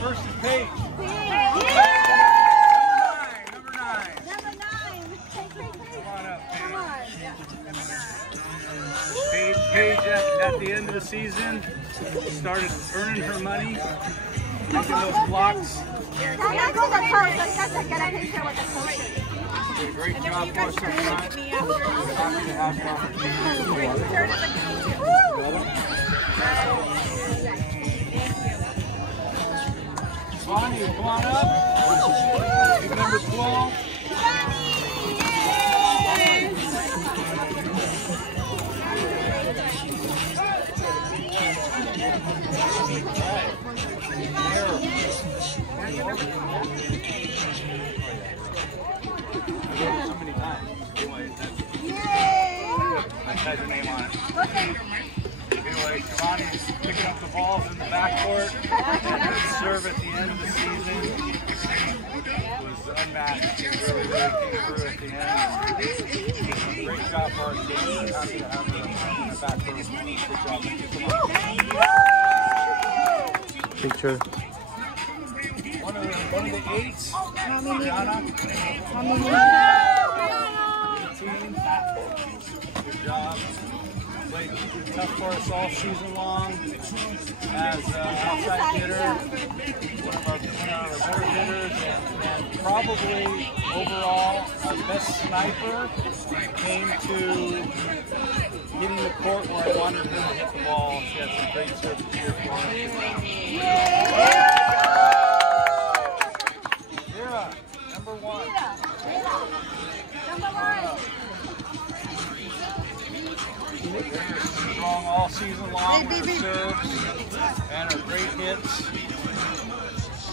First is Paige. Number 9. Come on up, Paige. Paige at the end of the season started earning her money, making those blocks. Did a great job for us up front. Happy to have you on our team. Bonnie, come on up. Number 12. So many times. I had your name on it. Anyway, Shivani's picking up the balls in the backcourt. And her serve at the end of the season was unmatched. It really came through at the end. Great job for our team. We're happy to have her in the backcourt. Good job. Picture. One of the 8s. Brianna. Good job. Played tough for us all season long as outside hitter, one of our better hitters, and probably overall our best sniper. Came to hitting the court where I wanted her to hit the ball. She had some great serves here for us. Vera, number 1. Strong all season long with her serves and her great hits.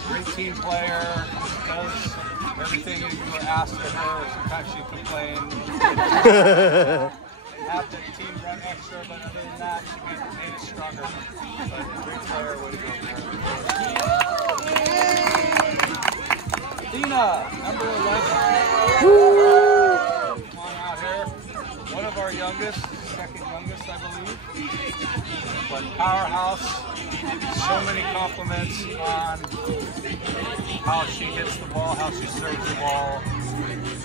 Great team player. Does everything that you were asked of her. Sometimes she complained. And half the team run extra, but other than that, she made us stronger. But great player. Way to go, Vera. Dina, number 11. Come on out here. One of our youngest. Second youngest, I believe, but powerhouse. So many compliments on how she hits the ball, how she serves the ball,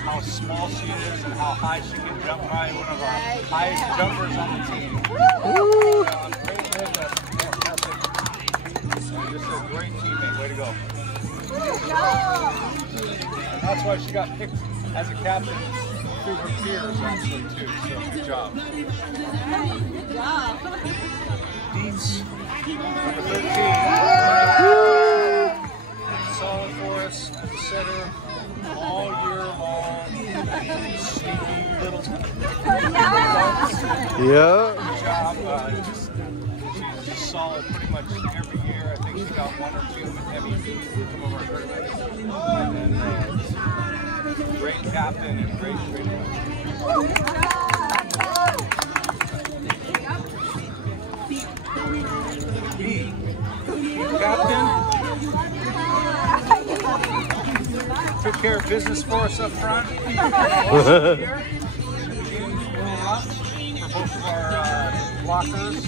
how small she is, and how high she can jump. Probably one of our highest jumpers on the team. Great hit, fantastic. Just a great teammate. Way to go. And that's why she got picked as a captain. Through her peers, actually, too. So, good job. Good job. Deets, number 13. Solid for us as a setter all year long. Sneaky little. Yeah. Good job. She's just solid pretty much every year. I think she's got 1 or 2 MVPs with some of our tournaments. And then, great captain and great trainer. Captain took care of business for us up front. For both of our blockers,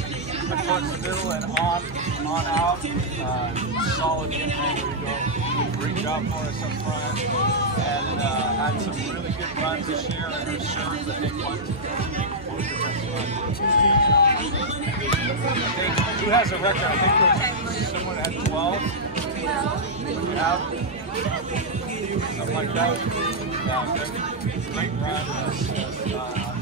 but towards the middle and on out. Solid in there. There we go. Great job for us up front. And had some really good runs this year in her serves. I think who has a record? I think there's someone that had 12. Yeah. Something like that. Great run on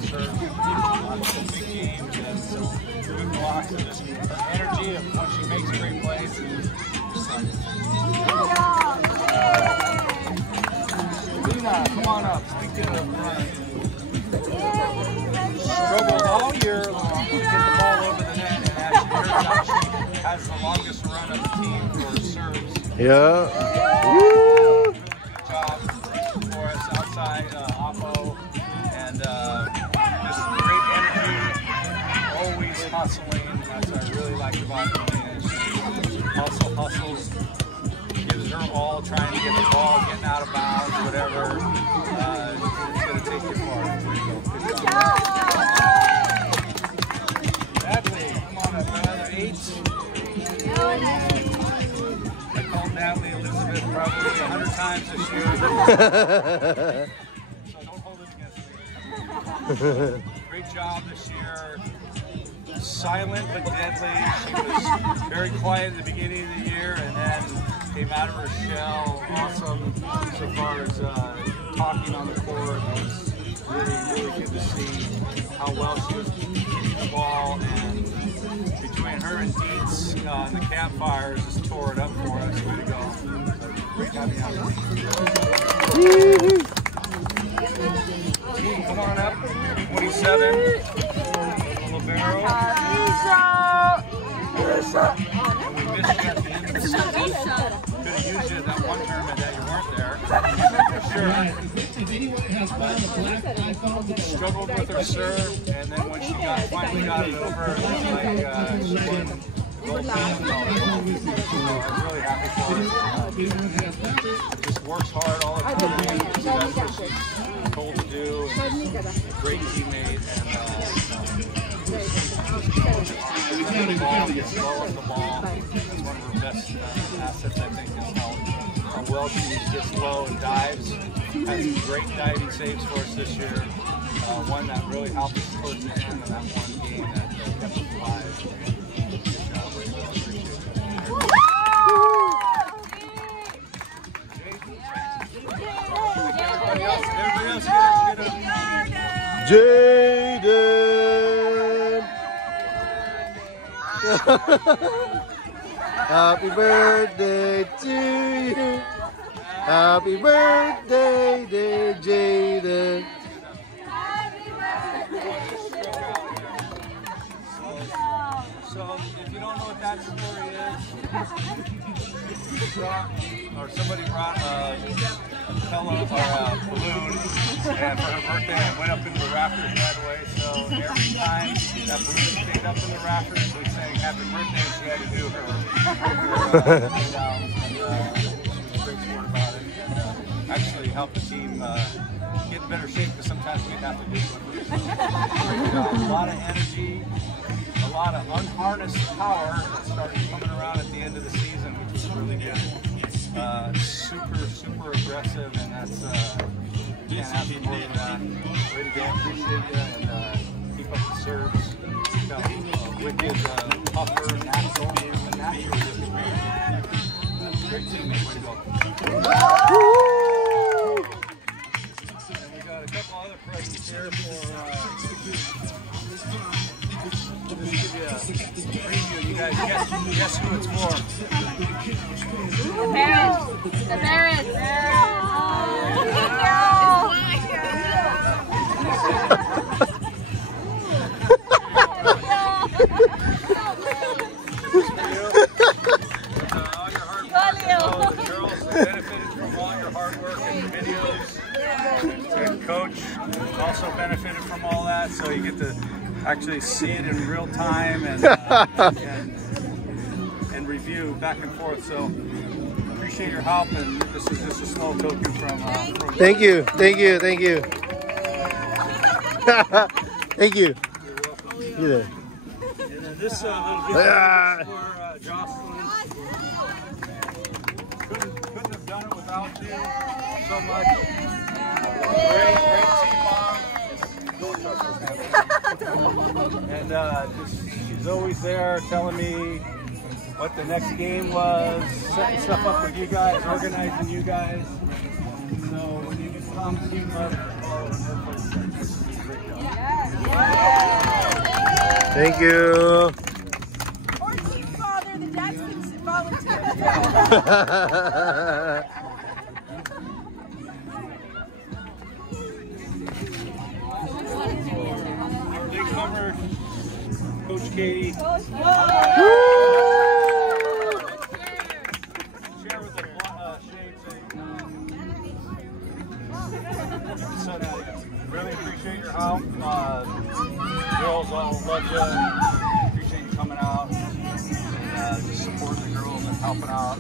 serve, on some big games, and some good blocks, and just her energy of when she makes great plays. Lena, come on up. Speaking of run. Struggled all year long to get the ball over the net, and as you heard about, she has the longest run of the team for serves. Yeah. Woo! Really good job for us outside Oppo, and just great energy, always hustling. That's what I really liked about her. She hustles, gives her all, trying to get the ball, getting out of bounds, whatever. It's going to take you far. Good job. Come on up. times this year. So don't hold it against me. Great job this year. Silent but deadly. She was very quiet at the beginning of the year and then came out of her shell. Awesome so far as talking on the court. It was really good to see how well she was keeping the ball, and between her and Dietz in the campfires just tore it up for us. Way to go. So great having you. Come on up. 27. Little barrel. And we missed you at the end of the season. Could have used you at that one tournament that you weren't there. Sure. But struggled with her serve, and then when she finally got it over, it was like she won the gold medal. So I was really happy for her. Just works hard all the time. She does what she's told to do. And great teammate. And the ball gets low off the ball. That's one of her best assets, I think, is how well she gets low and dives. Had some great diving saves for us this year. One that really helped us towards the end of that one game that kept us alive. Good job, Rachel. Appreciate it. Everybody else get a Jaden! Happy birthday to you. Happy birthday, dear Jaden. So, if you don't know what that story is, somebody brought a pillow or a balloon, and for her birthday, it went up into the rafters right away. So every time that balloon stayed up in the rafters, we sang "Happy Birthday," and she had to do her downs. She was a great sport about it, and actually helped the team get in better shape because sometimes we have to do it. A lot of energy. A lot of unharnessed power that started coming around at the end of the season, which was really good. Super aggressive, and that's can't have more than that. Way to go, appreciate you, and keep up the serves. Wicked, tougher, natural, and natural. Great teammate, way to go. And we got a couple other presents here for. Just give you a preview. You guys guess who it's for. The parents. The parents. The girls benefited from all your hard work and videos. And Coach also benefited from all that, so you get to actually see it in real time and review back and forth. So appreciate your help, and this is just a small token from Thank you. Thank you. Thank you. Thank you. You're welcome. And then this little gift for Jocelyn. Couldn't have done it without you so much. Great team mom. And she's always there telling me what the next game was, setting stuff up with you guys, organizing you guys. So when you get Tom's team up, Thank you. Or team father, the Jacksons volunteered. Our newcomer, Coach Katie. Chair with the shade saying, really appreciate your help. Girls all love you. Appreciate you coming out and just supporting the girls and helping out.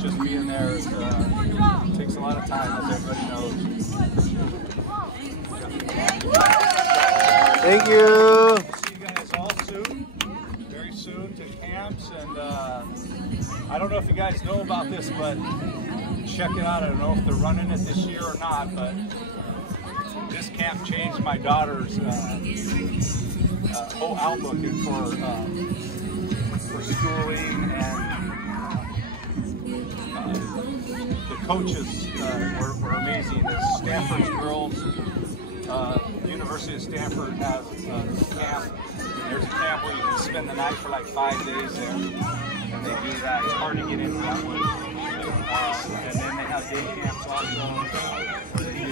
Just being there takes a lot of time, as everybody knows. Thank you. We'll see you guys all soon, very soon, to camps. And I don't know if you guys know about this, but check it out. I don't know if they're running it this year or not, but this camp changed my daughter's whole outlook for schooling, and the coaches were amazing. The Stanford's girls, University of Stanford has a camp. There's a camp where you can spend the night for like 5 days there, and they do that. It's hard to get into that one. And then they have day camps also, where they do,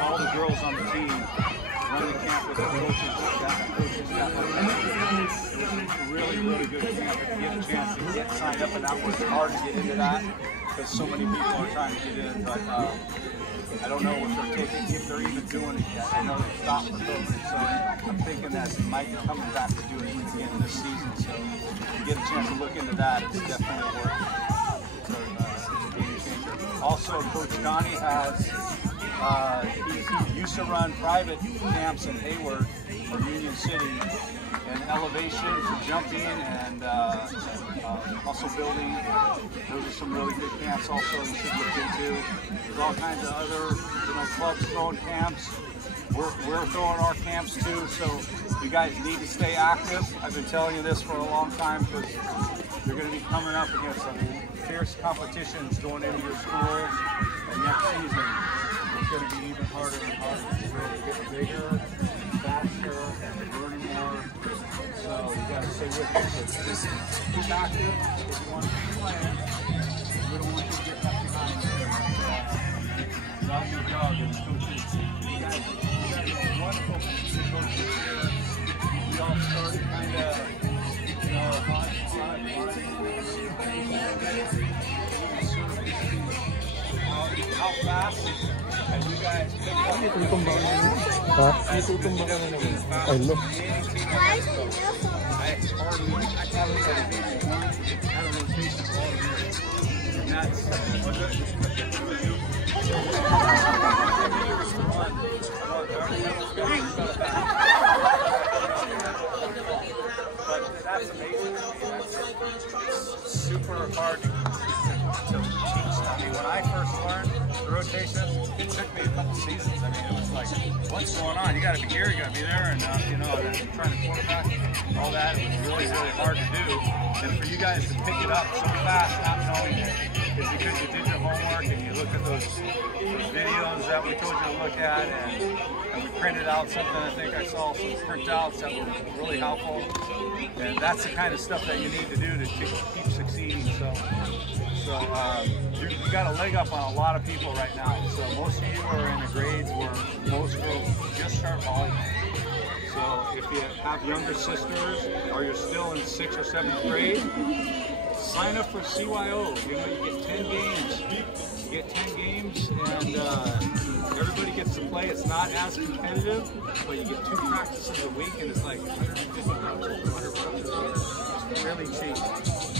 all the girls on the team run the camp with the coaches. It was a really, really good camp. If you get a chance to get signed up in that one, it's hard to get into that because so many people are trying to get in. But I don't know if they're even doing it yet. I know they stopped for COVID, so I'm thinking that they might be coming back to do it again this season. So if you get a chance to look into that, it's definitely worth it. So it's a game changer. Also, Coach Donnie has, he used to run private camps in Hayward or Union City, and elevation for jumping and muscle building. Those are some really good camps also you should look into. There's all kinds of other clubs throwing camps. We're throwing our camps too, so you guys need to stay active. I've been telling you this for a long time because you're going to be coming up against some fierce competitions going into your schools, and next season it's going to be even harder and harder. It's going to get bigger, faster, and learning more. So you got to stay with it. So just keep active if you want to be playing. We don't want you to get left behind. Not your job as coaches. You guys are wonderful coaches here. We all started kind of, how fast and you guys pick up. I know. But that's amazing. It's super hard to teach. I mean, when I first learned the rotations, it took me a couple seasons. I mean, it was like, what's going on? You got to be here, you got to be there, and trying to quarterback, all that. It was really, really hard to do. And for you guys to pick it up so fast, not knowing it, is because you did your homework and you looked at those videos that we told you to look at, and we printed out something. I think I saw some printouts that were really helpful. And that's the kind of stuff that you need to do to keep succeeding. So you got a leg up on a lot of people right now. So most of you are in the grades where most girls just start volleyball. So if you have younger sisters or you're still in 6th or 7th grade, sign up for CYO. You get 10 games. You get 10 games and everybody gets to play. It's not as competitive, but you get 2 practices a week and it's like 150 bucks, 200 bucks. It's really cheap.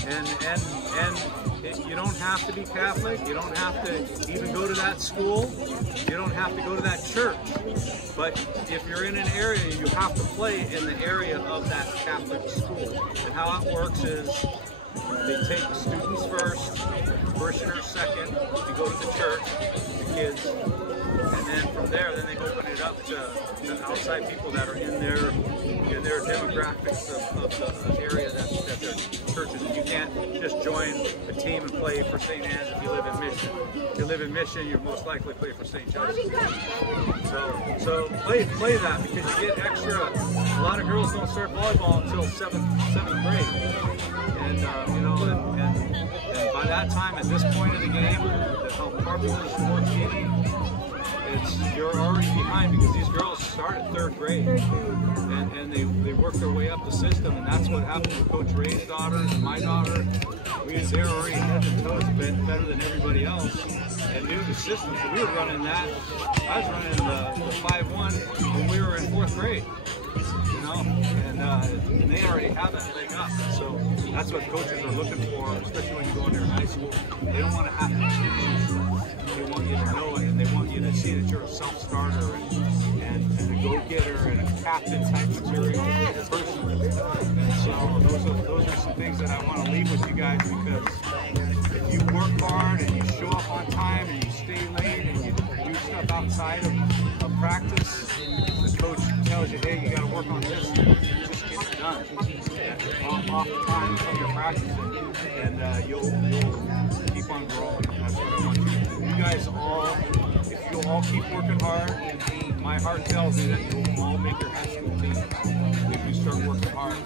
And you don't have to be Catholic. You don't have to even go to that school. You don't have to go to that church. But if you're in an area, you have to play in the area of that Catholic school. And how it works is they take the students first, parishioners second. You go to the church, the kids, and then from there, then they open it up to outside people that are in their demographics of the area that their church is. You can't just join a team and play for St. Anne's if you live in Mission. If you live in Mission, you're most likely play for St. Joseph. So play that because you get extra. A lot of girls don't start volleyball until 7th grade, and by that time, at this point of the game, how popular the sport's getting, you're already behind because these girls start at 3rd grade and they work their way up the system, and that's what happened with Coach Ray's daughters and my daughter. They're already head and toes better than everybody else and knew the system. So we were running that. I was running the 5-1 when we were in 4th grade. And they already have that leg up. So that's what coaches are looking for, especially when you go into high school. They don't want to have to teach you stuff. They want you to know it, and they want you to see that you're a self-starter and a go-getter and a captain-type material person. And so those are some things that I want to leave with you guys, because if you work hard and you show up on time and you stay late and you do stuff outside of practice, the coach tells you, hey, you got to work on this, just get it done. Off the time from your practice, and you'll keep on growing. That's what I want you to do. You guys all, if you'll all keep working hard, my heart tells me that you'll all make your high school team if you start working hard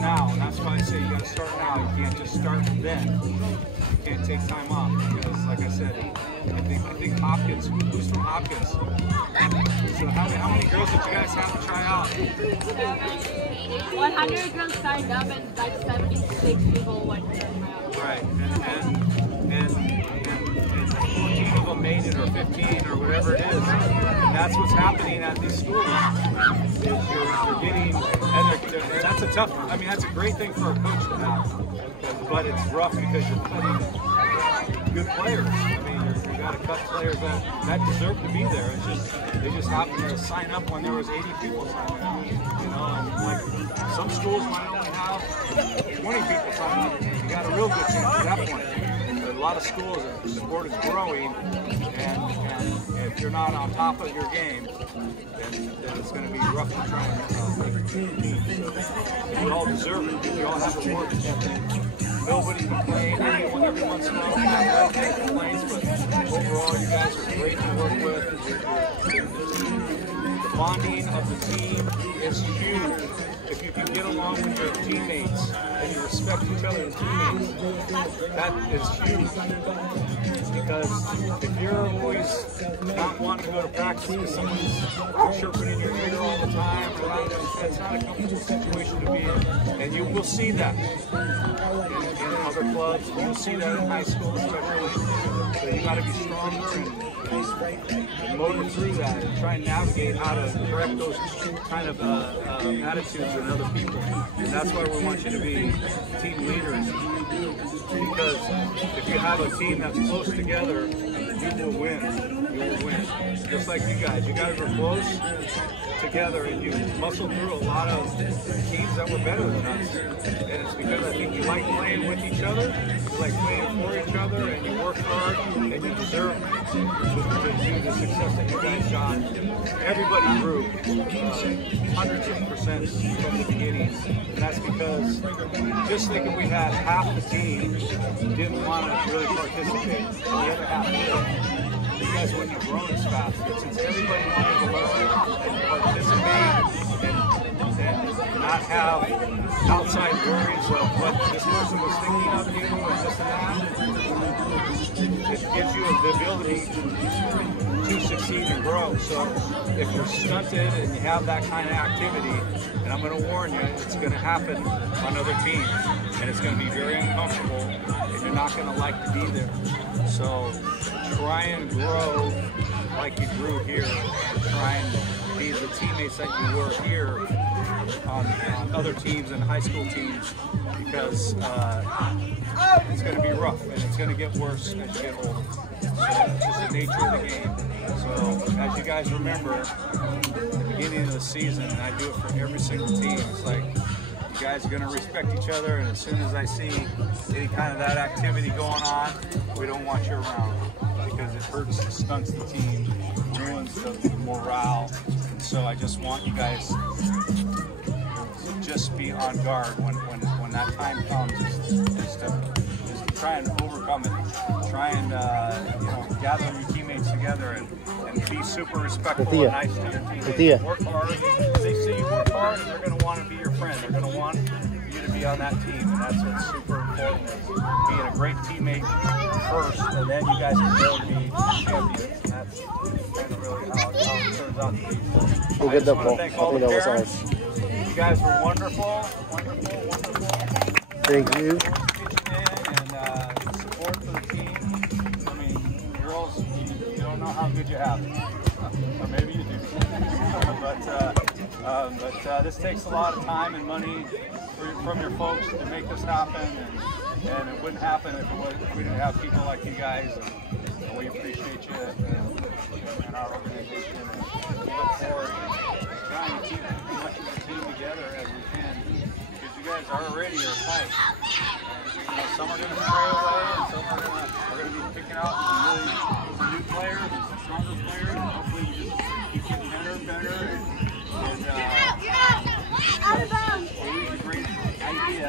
now. And that's why I say you got to start now. You can't just start then. You can't take time off because, like I said, I think Hopkins. Who's from Hopkins? So how many girls did you guys have to try out? 100 girls signed up and like 76 people went to try out. Right, and 14 of them made it, or 15, or whatever it is. And that's what's happening at these schools. You're getting, and that's a tough, I mean, that's a great thing for a coach to have. But it's rough because you're cutting good players. I mean, you got to cut players that deserve to be there. It's just, they just happen to sign up when there was 80 people signing up. You know, and like some schools might only have 20 people signing up. You got a real good chance at that point. But a lot of schools, the sport is growing, and if you're not on top of your game, then it's going to be rough to try and make a team. So we all deserve it. We all have to work. Nobody complains. Every once in a while we have complaints, but overall you guys are great to work with. The bonding of the team is huge. If you can get along with your teammates and you respect each other as teammates, that is huge. Because if you're always not wanting to go to practice because someone's chirping in your ear all the time, that's not a comfortable situation to be in. And you will see that in other clubs. You'll see that in high school especially. So you got to be stronger and motor through that and try and navigate how to correct those kind of attitudes in other people. And that's why we want you to be team leaders. Because if you have a team that's close together, you will win. You will win. Just like you guys. You guys were close together and you muscled through a lot of teams that were better than us. And it's because I think you like playing with each other, you like playing for each other, and you work hard, and you deserve to do the success that you guys got. Everybody grew hundreds of percent from the beginning. And that's because just thinking we had half the team didn't want to really participate, the other half did. You guys wouldn't have grown as fast, but since everybody wanted to learn and participate and not have outside worries of what this person was thinking of you and this and that, it gives you the ability to succeed and grow. So if you're stunted and you have that kind of activity, and I'm going to warn you, it's going to happen on other teams, and it's going to be very uncomfortable, and you're not going to like to be there. So try and grow like you grew here, and try and be the teammates that you were here on other teams and high school teams, because it's going to be rough and it's going to get worse as you get older. So it's just the nature of the game. So as you guys remember, at the beginning of the season, and I do it for every single team, it's like, you guys are going to respect each other, and as soon as I see any kind of that activity going on, we don't want you around, because it hurts, stunts the team, ruins the morale. And so I just want you guys to just be on guard when that time comes, is to try and overcome it. Try and gather your teammates together and be super respectful and nice to your teammates. Work hard. They see you work hard, and they're going to want to be your friend. They're going to want you to be on that team, and that's what's super important, is being a great teammate first, and then you guys can go to be champions. And that's kind of really how it turns out to be. I just want to thank all the parents. You guys were wonderful, wonderful, wonderful. Thank you. And support for the team. I mean, girls, you don't know how good you have it. Or maybe you do. but this takes a lot of time and money from your folks to make this happen. And it wouldn't happen if we didn't have people like you guys. And we appreciate you and our organization. And we look forward to trying to keep as much of the team together as we can, because you guys already are tight. some are going to stray away, and some are going to be picking out some really new players and some stronger players. And hopefully we just keep getting better and better. Out of bounds. It's a great idea.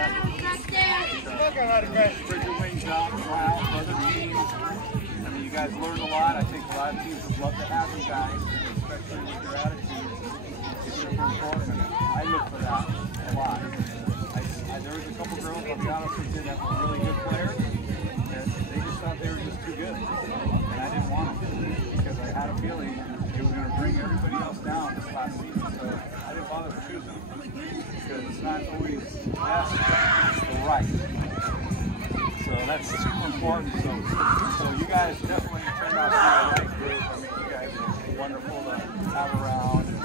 Spread your wings out and try out for other teams. I mean, you guys learned a lot. I think a lot of teams would love to have you guys, especially with your attitude. It's super important. I look for that a lot. There was a couple girls, I'll be honest with you, that were really good players. And they just thought they were just too good. And I didn't want them to because I had a feeling they were going to bring everybody else down this last season. So I didn't bother to choose them because it's not always the best, it's the right. So that's super important. So you guys definitely turned out to be a right group. I mean, you guys are wonderful to have around and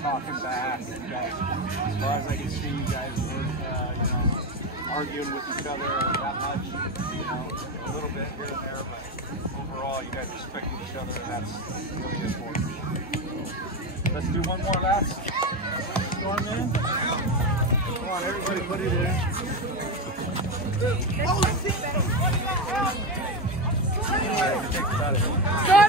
talking back. And you guys, as far as I can see, you guys weren't, arguing with each other that much. A little bit here and there, but overall, you guys respected each other, and that's really important. Let's do one more last storm in. Come on, everybody, put it in. Go!